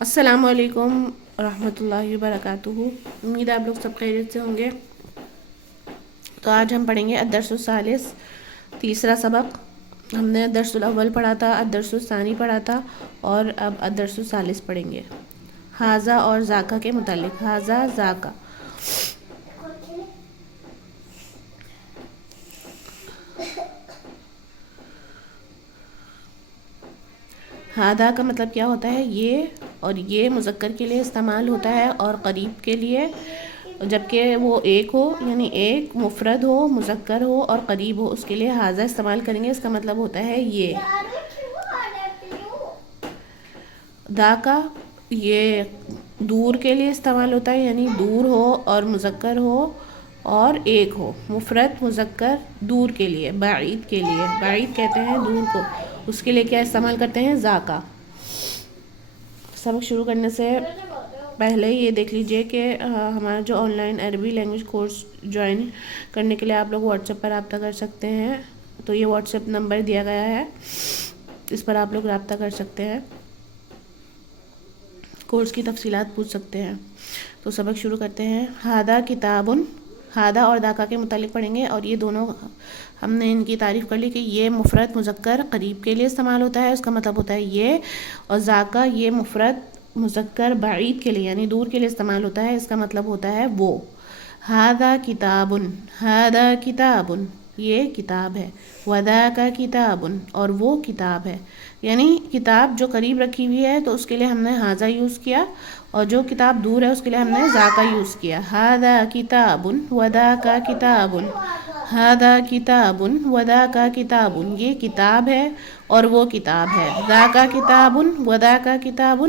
السلام علیکم ورحمۃ اللہ وبرکاتہ۔ امید ہے آپ لوگ سب خیریت سے ہوں گے۔ تو آج ہم پڑھیں گے الدرس الثالث، تیسرا سبق۔ ہم نے الدرس الاول پڑھا تھا، الدرس الثانی پڑھا تھا، اور اب الدرس الثالث پڑھیں گے۔ ھذا اور ذاکا کے متعلق، ھذا ذاکا۔ ھذا کا مطلب کیا ہوتا ہے؟ یہ، اور یہ مذکر کے لیے استعمال ہوتا ہے اور قریب کے لیے، جبکہ وہ ایک ہو، یعنی ایک مفرد ہو، مذکر ہو اور قریب ہو، اس کے لیے ھذا استعمال کریں گے۔ اس کا مطلب ہوتا ہے یہ۔ ذاکا یہ دور کے لیے استعمال ہوتا ہے، یعنی دور ہو اور مذکر ہو اور ایک ہو، مفرد مذکر دور کے لیے، بعید کے لیے، بعید کہتے ہیں دور کو، اس کے لیے کیا استعمال کرتے ہیں؟ ذاکا۔ سبق شروع کرنے سے پہلے یہ دیکھ لیجئے کہ ہمارا جو آن لائن عربی لینگویج کورس جوائن کرنے کے لیے آپ لوگ واٹس ایپ پر رابطہ کر سکتے ہیں۔ تو یہ واٹس ایپ نمبر دیا گیا ہے، اس پر آپ لوگ رابطہ کر سکتے ہیں، کورس کی تفصیلات پوچھ سکتے ہیں۔ تو سبق شروع کرتے ہیں۔ ھذا کتاب، ھذا اور ذاکا کے متعلق پڑھیں گے، اور یہ دونوں ہم نے ان کی تعریف کر لی کہ یہ مفرد مذکر قریب کے لیے استعمال ہوتا ہے، اس کا مطلب ہوتا ہے یہ، اور ذاکا یہ مفرد مذکر بعید کے لیے، یعنی دور کے لیے استعمال ہوتا ہے، اس کا مطلب ہوتا ہے وہ۔ ھذا کتاب، ھذا کتاب، یہ کتاب ہے۔ وذاک کتاب، اور وہ کتاب ہے۔ یعنی کتاب جو قریب رکھی ہوئی ہے تو اس کے لیے ہم نے ھذا یوز کیا، اور جو کتاب دور ہے اس کے لیے ہم نے ذاکا یوز کیا۔ ھذا کتاب وذاک کتاب، ھذا کتاب وذاک کتاب، یہ کتاب ہے اور وہ کتاب ہے۔ ذاک کتاب وذاک کتاب،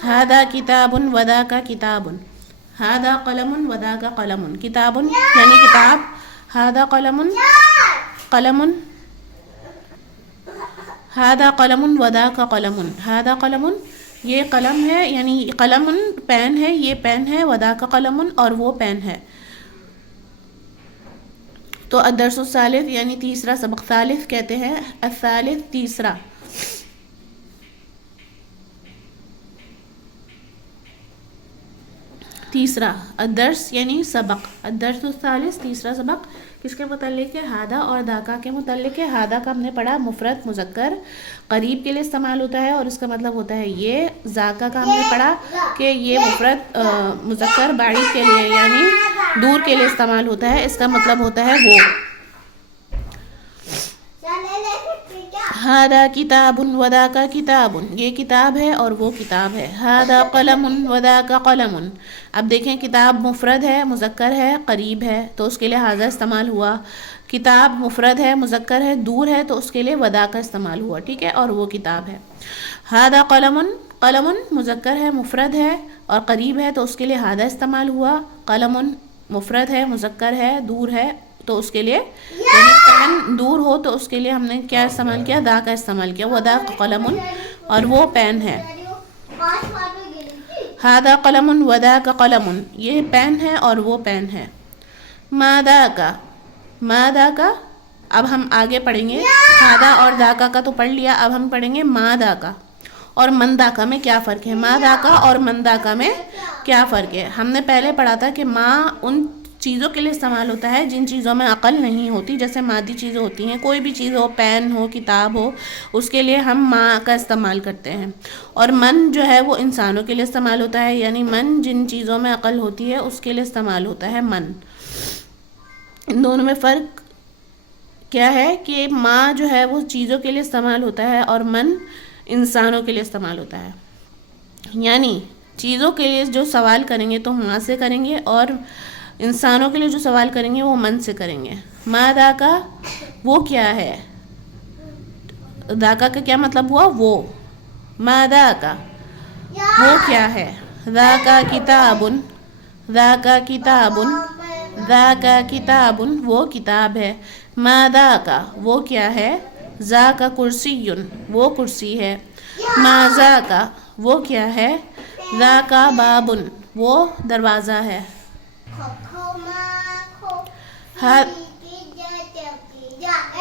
ھذا کتاب وذاک کتاب، ھذا قلم وذاک قلم، کتاب یعنی کتاب، ھذا قلم، قلم، ھذا قلم وذاک قلم، ھذا قلم یہ قلم ہے، یعنی قلم پین ہے، یہ پین ہے، وذاک قلم اور وہ پین ہے۔ تو الدرس الثالث یعنی تیسرا سبق، ثالث کہتے ہیں، الثالث تیسرا۔ تیسرا الدرس یعنی سبق، الدرس الثالث تیسرا سبق کس کے متعلق ہے؟ ھذا اور ذاکا کے متعلق ہے۔ ھذا کا ہم نے پڑھا مفرد مذکر قریب کے لیے استعمال ہوتا ہے اور اس کا مطلب ہوتا ہے یہ۔ ذاکا کا ہم نے پڑھا کہ یہ مفرد مذکر بعید کے لیے، یعنی دور کے لیے استعمال ہوتا ہے، اس کا مطلب ہوتا ہے وہ۔ ھذا کتاب وذاک کتاب، یہ کتاب ہے اور وہ کتاب ہے۔ ھذا قلم وذاک قلم، اب دیکھیں کتاب مفرد ہے، مذکر ہے، قریب ہے، تو اس کے لیے ھذا استعمال ہوا۔ کتاب مفرد ہے، مذکر ہے، دور ہے، تو اس کے لیے وذاک استعمال ہوا، ٹھیک ہے، اور وہ کتاب ہے۔ ھذا قلم، قلم مذکر ہے، مفرد ہے اور قریب ہے، تو اس کے لیے ھذا استعمال ہوا۔ قلم مفرد ہے، مذکر ہے، دور ہے، تو اس کے لیے، یعنی پین دور ہو تو اس کے لیے ہم نے کیا استعمال کیا؟ ذاکا استعمال کیا۔ وذاک قلم، اور وہ پین ہے۔ ھذا قلم وذاک قلم، یہ پین ہے اور وہ پین ہے۔ ما ذاک، ما ذاک، اب ہم آگے پڑھیں گے۔ ھذا اور ذاکا کا تو پڑھ لیا، اب ہم پڑھیں گے ما ذاک اور من ذاک میں کیا فرق ہے۔ ما ذاک اور من ذاک میں کیا فرق ہے؟ ہم نے پہلے پڑھا تھا کہ ما ان چیزوں کے لیے استعمال ہوتا ہے جن چیزوں میں عقل نہیں ہوتی، جیسے مادی چیزیں ہوتی ہیں، کوئی بھی چیز ہو، پین ہو، کتاب ہو، اس کے لیے ہم ما کا استعمال کرتے ہیں۔ اور من جو ہے وہ انسانوں کے لیے استعمال ہوتا ہے، یعنی من جن چیزوں میں عقل ہوتی ہے اس کے لیے استعمال ہوتا ہے من۔ ان دونوں میں فرق کیا ہے کہ ما جو ہے وہ چیزوں کے لیے استعمال ہوتا ہے اور من انسانوں کے لیے استعمال ہوتا ہے۔ یعنی چیزوں کے لیے جو سوال کریں گے تو ما سے کریں گے، اور انسانوں کے لیے جو سوال کریں گے وہ من سے کریں گے۔ ما ذاک وہ کیا ہے، ذاکا کا کیا مطلب ہوا؟ وہ۔ ما ذاک وہ کیا ہے۔ ذاک کتاب، ذاک کتاب، ذاک کتاب وہ کتاب ہے۔ ما ذاک وہ کیا ہے۔ ذاک کرسی وہ کرسی ہے۔ ما ذاک وہ کیا ہے۔ ذاک باب وہ دروازہ ہے۔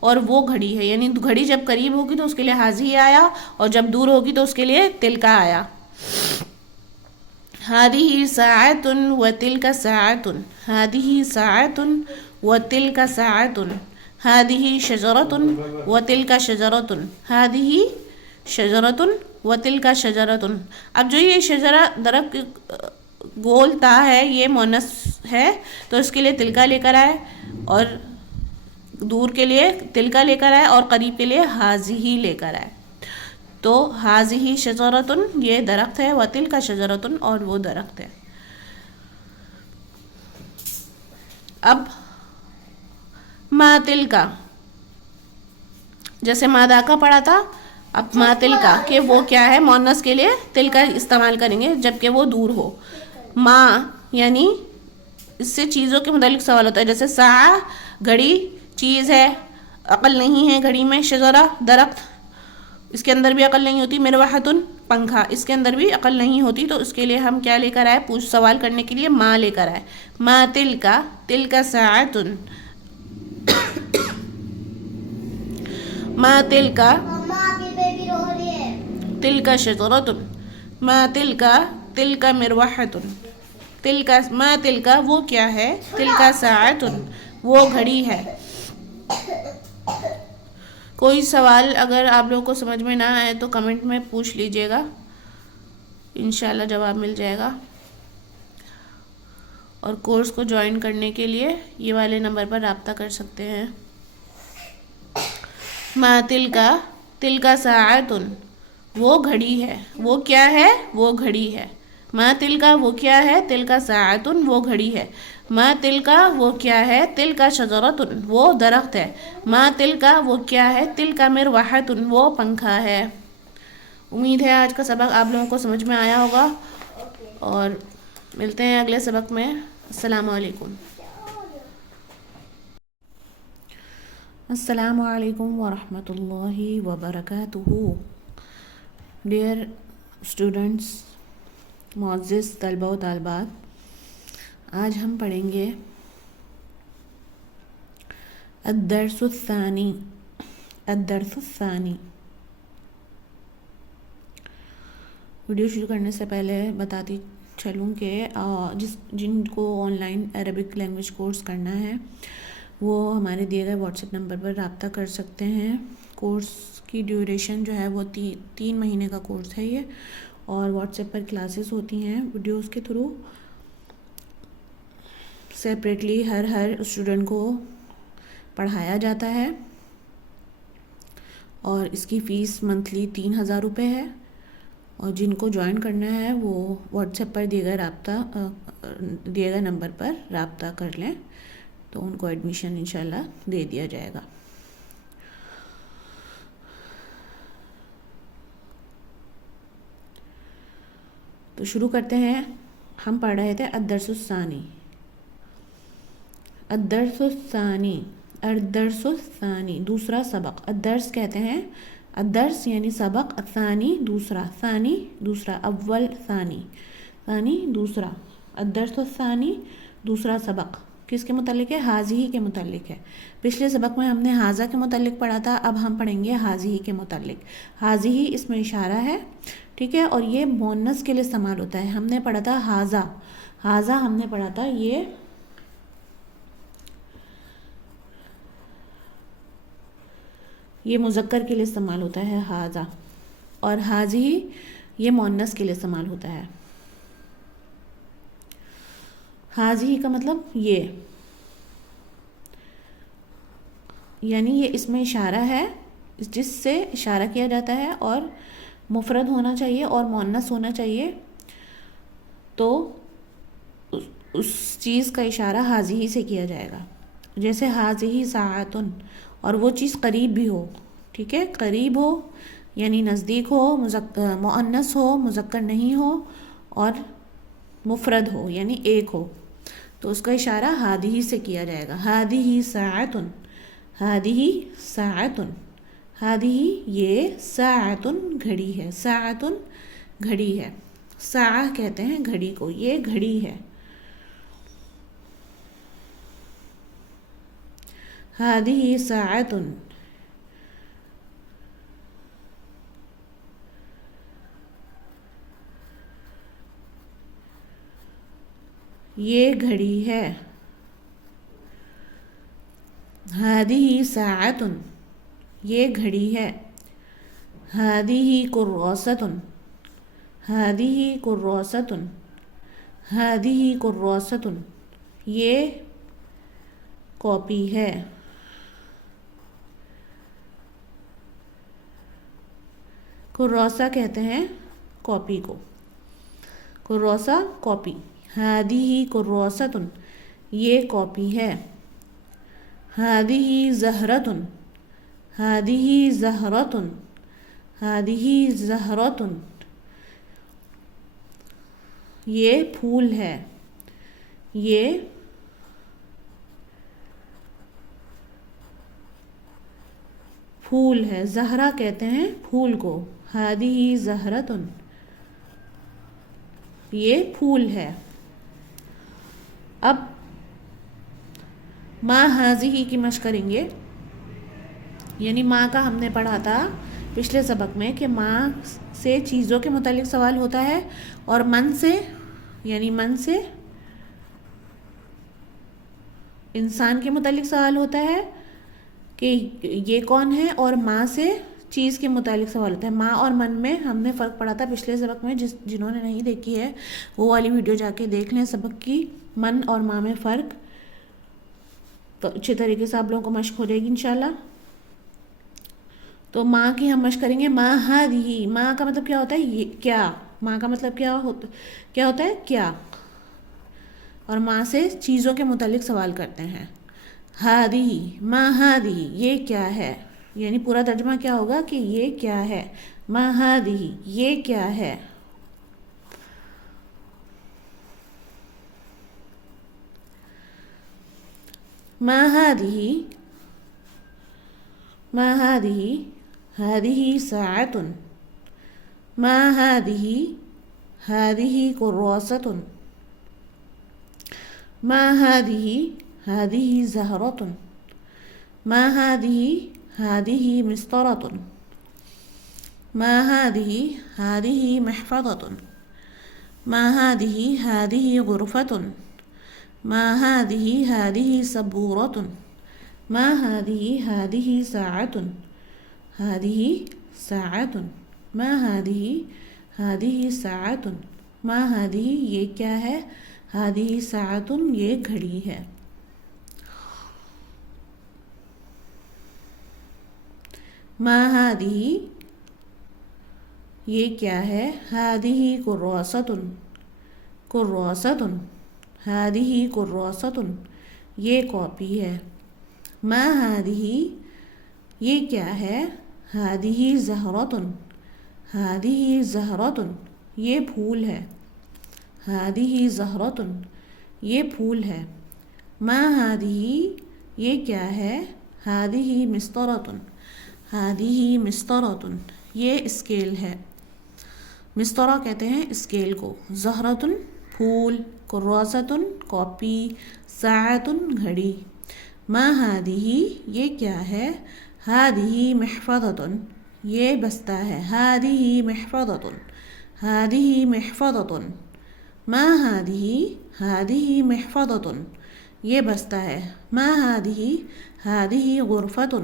اور وہ گھڑی ہے، یعنی گھڑی جب قریب ہوگی تو اس کے لیے حاضی آیا، اور جب دور ہوگی تو اس کے لیے تلکا آیا. هذه ساعة وتلك ساعة، هذه ساعة وتلك ساعة، هذه شجرة وتلك شجرة، هذه شجرة وتلك شجرة. اب جو یہ شجرہ درخت گول تا ہے یہ مونس ہے تو اس کے لیے تلکا لے کر آئے، اور دور کے لیے تلکا لے کر آئے، اور قریب کے لیے حاضی لے کر آئے. تو حاضی شجرتن یہ درخت ہے، وتلک شجرتن اور وہ درخت ہے. اب ما تلکا، جیسے مادا کا پڑھا تھا، اب ما تلکا کہ وہ کیا ہے، مونس کے لیے تلکا استعمال کریں گے جبکہ وہ دور ہو. ما یعنی اس سے چیزوں کے متعلق سوال ہوتا ہے، جیسے ساعہ گھڑی چیز ہے، عقل نہیں ہے گھڑی میں. شجرہ درخت، اس کے اندر بھی عقل نہیں ہوتی. مروحتن پنکھا، اس کے اندر بھی عقل نہیں ہوتی. تو اس کے لیے ہم کیا لے کر آئے، پوچھ سوال کرنے کے لیے ما لے کر آئے. ما تلکا، تلکا ساعتن، ما تلکا تلکا شجرتن، ما تلکا تلکا مروحتن، تلکا ما تلکا وہ کیا ہے، تلکا ساعتن وہ گھڑی ہے. کوئی سوال اگر آپ لوگوں کو سمجھ میں نہ آئے تو کمنٹ میں پوچھ لیجئے گا، انشاءاللہ جواب مل جائے گا. اور کورس کو جوائن کرنے کے لیے یہ والے نمبر پر رابطہ کر سکتے ہیں. ما تلکا تلکا ساعتن وہ گھڑی ہے، وہ کیا ہے، وہ گھڑی ہے. ما تلکا وہ کیا ہے، تلکا ساعتن وہ گھڑی ہے. ما تلکا وہ کیا ہے، تلکا شجرتن وہ درخت ہے. ما تلکا وہ کیا ہے، تلکا مروحتن وہ پنکھا ہے. امید ہے آج کا سبق آپ لوگوں کو سمجھ میں آیا ہوگا، اور ملتے ہیں اگلے سبق میں. السلام علیکم. السلام علیکم ورحمۃ اللہ وبرکاتہ. ڈیئر اسٹوڈنٹس، معزز طلبہ و طالبات، آج ہم پڑھیں گے الدرس الثانی. الدرس الثانی. ویڈیو شروع کرنے سے پہلے بتاتی چلوں کہ جن کو on line Arabic language course کرنا ہے وہ ہمارے دیے گئے واٹس ایپ نمبر پر رابطہ کر سکتے ہیں. کورس کی ڈیوریشن جو ہے وہ 3 مہینے کا کورس ہے یہ، اور واٹس ایپ پر کلاسز ہوتی ہیں ویڈیوز کے تھرو. سیپریٹلی ہر اسٹوڈنٹ کو پڑھایا جاتا ہے، اور اس کی فیس منتھلی 3000 روپے ہے. اور جن کو جوائن کرنا ہے وہ واٹس ایپ پر دیے گئے نمبر پر رابطہ کر لیں تو ان کو ایڈمیشن انشاءاللہ دے دیا جائے گا. تو شروع کرتے ہیں. ہم پڑھ رہے تھے الدرس الثانی. الدرس الثانی، الدرس الثانی دوسرا سبق. الدرس کہتے ہیں، الدرس یعنی سبق، الثانی دوسرا، ثانی دوسرا، اول ثانی، ثانی دوسرا. الدرس الثانی دوسرا سبق کس کے متعلق ہے، حاضی کے متعلق ہے. پچھلے سبق میں ہم نے حاضہ کے متعلق پڑھا تھا، اب ہم پڑھیں گے حاضی کے متعلق. حاضی اس میں اشارہ ہے، ٹھیک ہے، اور یہ مؤنث کے لیے استعمال ہوتا ہے. ہم نے پڑھا تھا حاضہ، حاضہ ہم نے پڑھا تھا یہ مذکر کے لیے استعمال ہوتا ہے حاضہ، اور حاضی یہ مؤنث کے لیے استعمال ہوتا ہے. حاضی کا مطلب یہ، یعنی یہ اس میں اشارہ ہے جس سے اشارہ کیا جاتا ہے، اور مفرد ہونا چاہیے اور مؤنث ہونا چاہیے، تو اس چیز کا اشارہ حاضی سے کیا جائے گا. جیسے حاضی ساعتن، اور وہ چیز قریب بھی ہو، ٹھیک ہے، قریب ہو یعنی نزدیک ہو، مؤنث ہو، مذکر نہیں ہو، اور مفرد ہو یعنی ایک ہو، تو اس کا اشارہ ہادی سے کیا جائے گا. ہادی ساعتن، ہادی ساعتن، ہادی یہ ساعتن گھڑی ہے، ساعتن گھڑی ہے. ساعہ کہتے ہیں گھڑی کو، یہ گھڑی ہے. ہادی ساعتن، یہ گھڑی ہے. هذه ساعة. یہ گھڑی ہے. هذه كراسة. هذه كراسة. هذه كراسة. یہ کاپی ہے. کراسہ کہتے ہیں کاپی کو. کراسہ کاپی. هذه كراسة. یہ کاپی ہے. هذه زهرة. هذه زهرة. هذه زهرة. یہ پھول ہے. یہ پھول ہے. زہرہ کہتے ہیں پھول کو. هذه زهرة. یہ پھول ہے. اب ما هذه کی مشق کریں گے. یعنی ماں کا ہم نے پڑھا تھا پچھلے سبق میں کہ ماں سے چیزوں کے متعلق سوال ہوتا ہے اور من سے یعنی من سے انسان کے متعلق سوال ہوتا ہے کہ یہ کون ہے، اور ماں سے چیز کے متعلق سوال ہوتا ہے. ماں اور من میں ہم نے فرق پڑھا تھا پچھلے سبق میں. جنہوں نے نہیں دیکھی ہے وہ والی ویڈیو جا کے دیکھ لیں سبق کی. من اور ماں میں فرق، تو اچھے طریقے سے آپ لوگوں کو مشق ہو جائے گی انشاءاللہ. تو ماں کی ہم مشق کریں گے. ماں ہذہ. ماں کا مطلب کیا ہوتا ہے؟ یہ کیا. ماں کا مطلب کیا ہوتا ہے؟ کیا. اور ماں سے چیزوں کے متعلق سوال کرتے ہیں. ہذہ. ما ہذہ. یہ کیا ہے. یعنی پورا ترجمہ کیا ہوگا کہ یہ کیا ہے. ما ہذہ. یہ کیا ہے. ما ہذہ. ما ہذہ. هذه ساعة. ما هذه. هذه كراسة. ما هذه. هذه زهرة. ما هذه. هذه مسطرة. ما هذه. هذه محفظة. ما هذه. هذه غرفة. ما هذه. هذه سبورة. ما هذه. هذه ساعة. هذه ساعة. ما هذه. هذه ساعة. ما هذه. یہ کیا ہے. هذه ساعة. یہ گھڑی ہے. ما هذه. یہ کیا ہے. هذه كراسة. كراسة. هذه كراسة. یہ کاپی ہے. ما هذه. یہ کیا ہے. هذه زهرة. هذه زهرة. یہ پھول ہے. هذه زهرة. یہ پھول ہے. ما هذه. یہ کیا ہے. هذه مسطرة. هذه مسطرة. یہ اسکیل ہے. مسطرہ کہتے ہیں اسکیل کو. زہرة پھول. کراسة کاپی. ساعة گھڑی. ما هذه. یہ کیا ہے. هذه محفظة. یہ بستہ ہے. هذه محفظة. هذه محفظة. ما هذه. هذه محفظة. یہ بستہ ہے. ما هذه. هذه غرفة.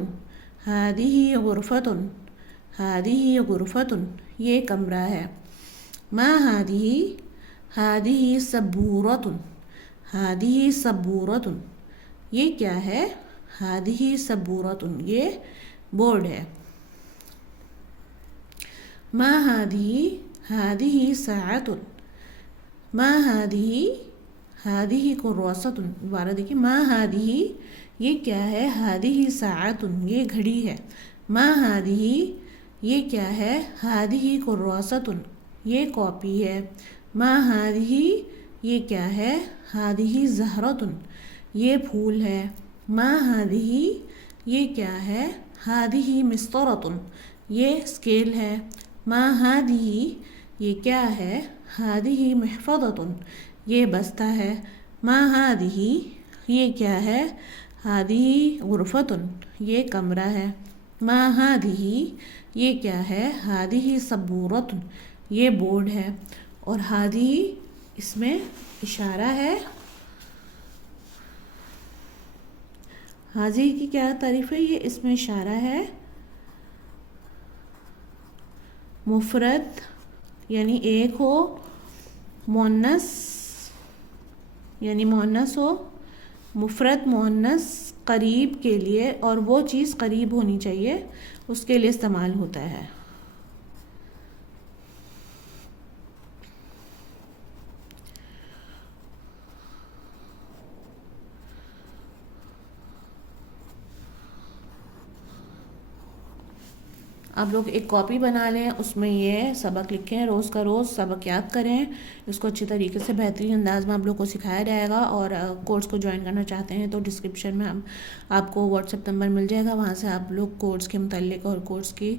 هذه غرفة. هذه غرفة. یہ کمرہ ہے. ما هذه. هذه سبورة. هذه سبورة. یہ کیا ہے. هذه سبورة. یہ بورڈ ہے. ما هذه. هذه ساعة. ما هذه. هذه كراسة. دوبارہ دیکھیں. ما هذه. یہ کیا ہے. هذه ساعة. یہ گھڑی ہے. ما هذه. یہ کیا ہے. هذه كراسة. یہ کاپی ہے. ما هذه. یہ کیا ہے. هذه زهرة. یہ پھول ہے. ما هذه. یہ کیا ہے. هذه مسطرة. یہ اسکیل ہے. ما هذه. یہ کیا ہے. هذه محفظة. یہ بستہ ہے. ما هذه. یہ کیا ہے. هذه غرفة. یہ کمرہ ہے. ما هذه. یہ کیا ہے. هذه سبورة. یہ بورڈ ہے. اور هذه اس میں اشارہ ہے حاضی کی کیا تعریف ہے؟ یہ اس میں اشارہ ہے مفرد یعنی ایک ہو، مؤنث یعنی مؤنث ہو، مفرد مؤنث قریب کے لیے، اور وہ چیز قریب ہونی چاہیے، اس کے لیے استعمال ہوتا ہے۔ آپ لوگ ایک کاپی بنا لیں، اس میں یہ سبق لکھیں، روز کا روز سبق یاد کریں، اس کو اچھی طریقے سے بہترین انداز میں آپ لوگ کو سکھایا جائے گا۔ اور کورس کو جوائن کرنا چاہتے ہیں تو ڈسکرپشن میں آپ کو واٹس ایپ نمبر مل جائے گا، وہاں سے آپ لوگ کورس کے متعلق اور کورس کی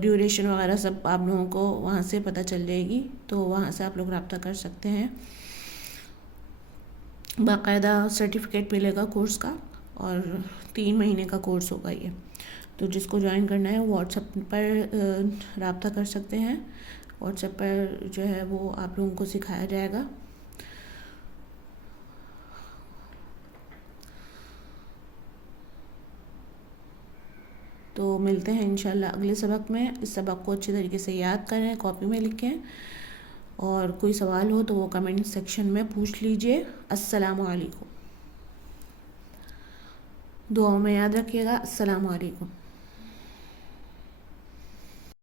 ڈیوریشن وغیرہ سب آپ لوگوں کو وہاں سے پتہ چل جائے گی، تو وہاں سے آپ لوگ رابطہ کر سکتے ہیں۔ باقاعدہ سرٹیفکیٹ ملے گا کورس کا، اور 3 مہینے کا کورس ہوگا یہ۔ تو جس کو جوائن کرنا ہے وہ واٹس ایپ پر رابطہ کر سکتے ہیں، واٹس ایپ پر جو ہے وہ آپ لوگوں کو سکھایا جائے گا۔ تو ملتے ہیں انشاءاللہ اگلے سبق میں۔ اس سبق کو اچھی طریقے سے یاد کریں، کاپی میں لکھیں، اور کوئی سوال ہو تو وہ کمنٹ سیکشن میں پوچھ لیجئے۔ السلام علیکم، دعاؤں میں یاد رکھیے گا۔ السلام علیکم۔